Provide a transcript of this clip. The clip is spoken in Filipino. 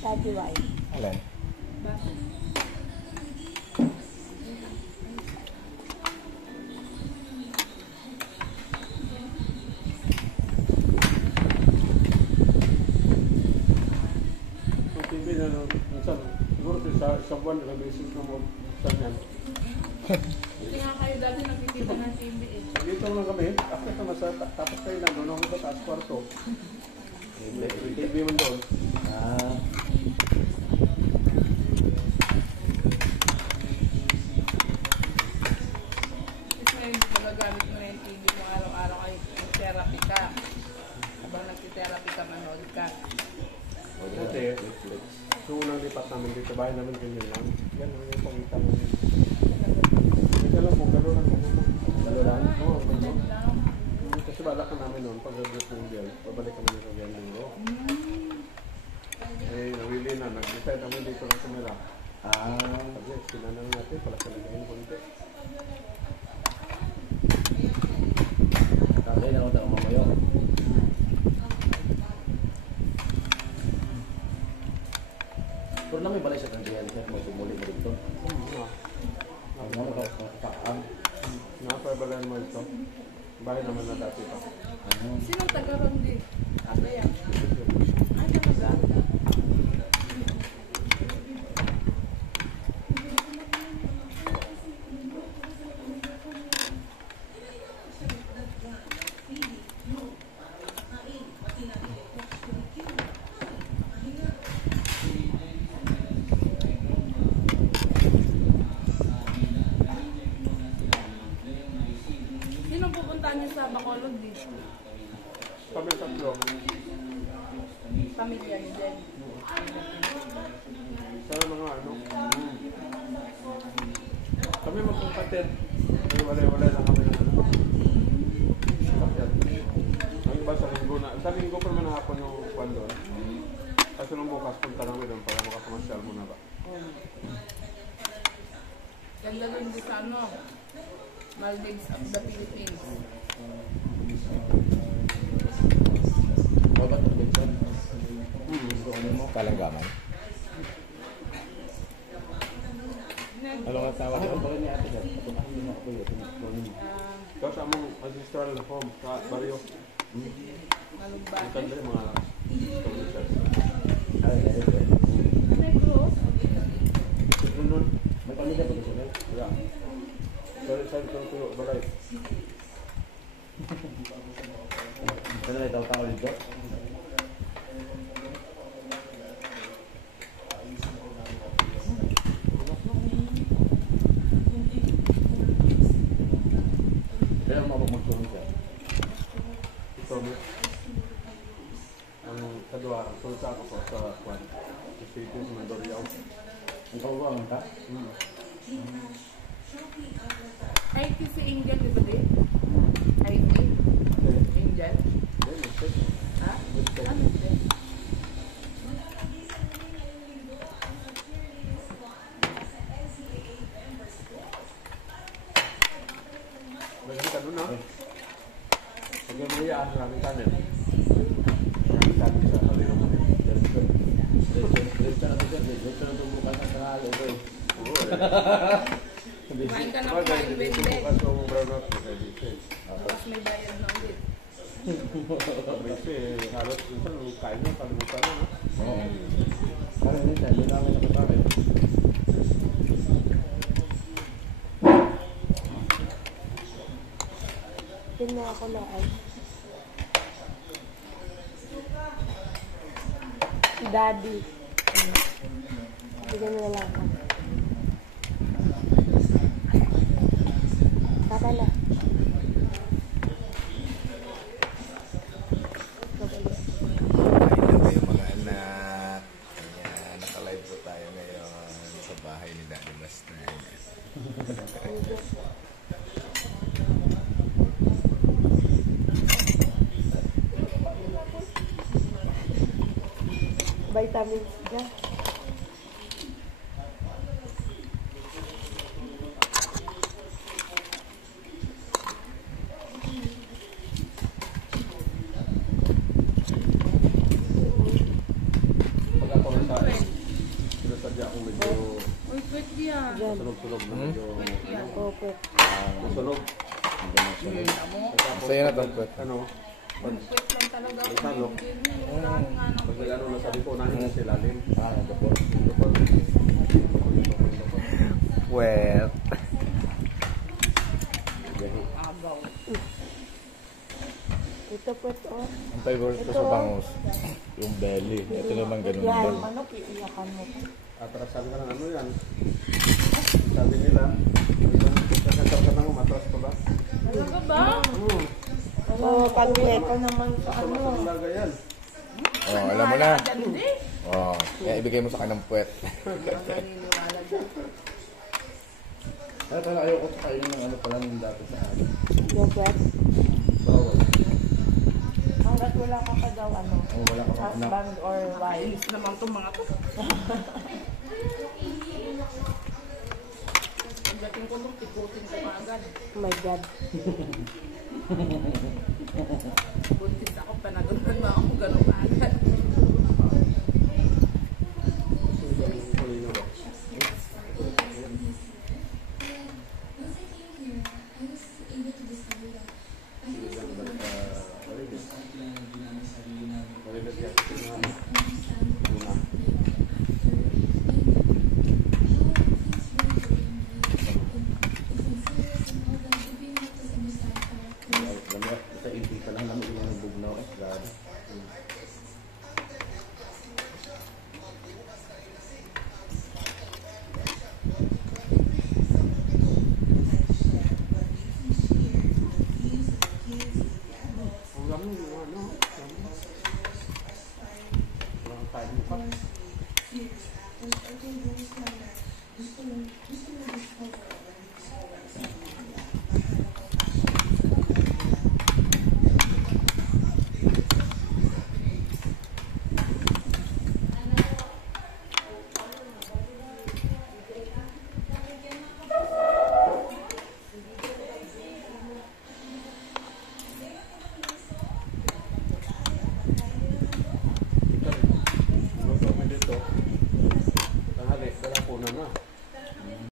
Daddy White. Alin? TV na minsan, siguro sa buwan na beses na mo saan yan. Hindi nga kayo dati nakikita ng TV eh. Dito lang kami, after ka nasa tapos kayo na doon ako sa taas kwarto. May TV man doon. Ah. Kasi ngayon hindi mo nagamit mo yung TV mo araw-araw ay therapy ka. Habang nagtitherapy ka, manood ka. Kasi, so unang lipat namin dito, bahay namin ganyan lang. Yan ang yung pangita mo. Hindi alam mo, gano'n lang. Lalo lang? Oo, gano'n. Kasi balak ka namin noon, pag gagawin mo yan, babalik kami nito yan linggo. Eh, nawili na, nag-decide namin dito lang tumira. Sabi, sinanan natin, pala sa lagayin konti. Kasi na ako tayo mamayo. Pero namin balay sa kandihan siya kung sumuli mo dito. Ang mga nakapaan. Nakapabalayan mo ito. Bahay naman na dati pa. Sino taga-ron din? Ate yan. Ay, talaga? Sino pupuntahan niyo sa Bacolod dito? Kami tatlo. Pamilya niyo din. Sana mga ano. Kami magkakatid. Ay, wala lang kami ng ano. Kapyat. Ang iba sa linggo na. Sa linggo pa naman hapon yung kwan doon. Kasi nung bukas punta namin doon para makakamasyal muna ba. Ganda din din sa ano, Maldives of the Philippines. Babat ang dito. Gusto ko mo. Kalanggaman. Ano nga tawag ko? Ano niya ate? Patukahin mo ako yun. Tapos among ancestral home sa baryo. Malugbate. Ang kanda yung mga communities. Negros? Ito nun. May pamilya pa gusto ko. Yeah. Sorry, kung tuyo, balay. Ano na itaw tao dito? Pero magtulong siya. Ito, ang kadua, ang sulta ako po sa kwan. Sa city sa Mandoriao. Ang kawawa ka? IT si Angel, di ba din? IT? Angel? Ha? Ano din? Maraming kanon na. Pag yung mga iyaan, maraming kanin. Maraming kanin sa kalino mo. Diretso na ito siya. Diretso na ito bukas ang tanghali. Oo, eh. Kumain ka na Bagay, kumain, hindi Wende. bukas yung brown out. Tapos may bayad na ulit. Kasi halos minsan kain na, kalimutan na. Oo. Ano yun siya? Hindi namin nakapagin. Din mo ako na ay. Si Daddy. Bigyan mo na lang ako. Tata na. Hello kayo mga anak. Ayan, naka-live po tayo ngayon sa bahay ni Daddy Bastard. Vitamins dyan. Pag ako sa medyo Uy, pwet yan. Dyan. sunog-sunog na medyo Pwet yan. Opo. sunog. Amo. Masaya na tong kwet. Ano? Pwet lang talaga. Salok. Marami nga ng Pag ano na sabi ko, nahin na sila lim. Dapot. Kwet. agaw. Ito po ito. Ang favorite ko sa bangus, yung belly. Ito naman ganun Yan. din. Ano, iiyakan mo. Atrasan ka ng ano yan. Sabi nila, kakasar ka ng matras pa ba? Talaga ba? Oo, pag-ito naman sa ano. Talaga yan. Oh, alam mo na. Wala ka dyan, eh. Oh, kaya ibigay mo sa kanyang puwet. Naniniwala dyan. Kaya pala ayoko sa kainin ng ano pala nung dati sa akin. Yung pwet. Bawal. Hanggat wala ka pa daw ano. Oh, wala ka pang anak. Husband or wife. Inis naman itong mga to. Pagdating ko nung ikutin ko agad. Oh my God. Buntis ako, panagunan mo ako ganun agad. Alam mo, sa inti pa lang namin yung bugnaw eh. Grabe. Ang dami yung ano. Walang time pa.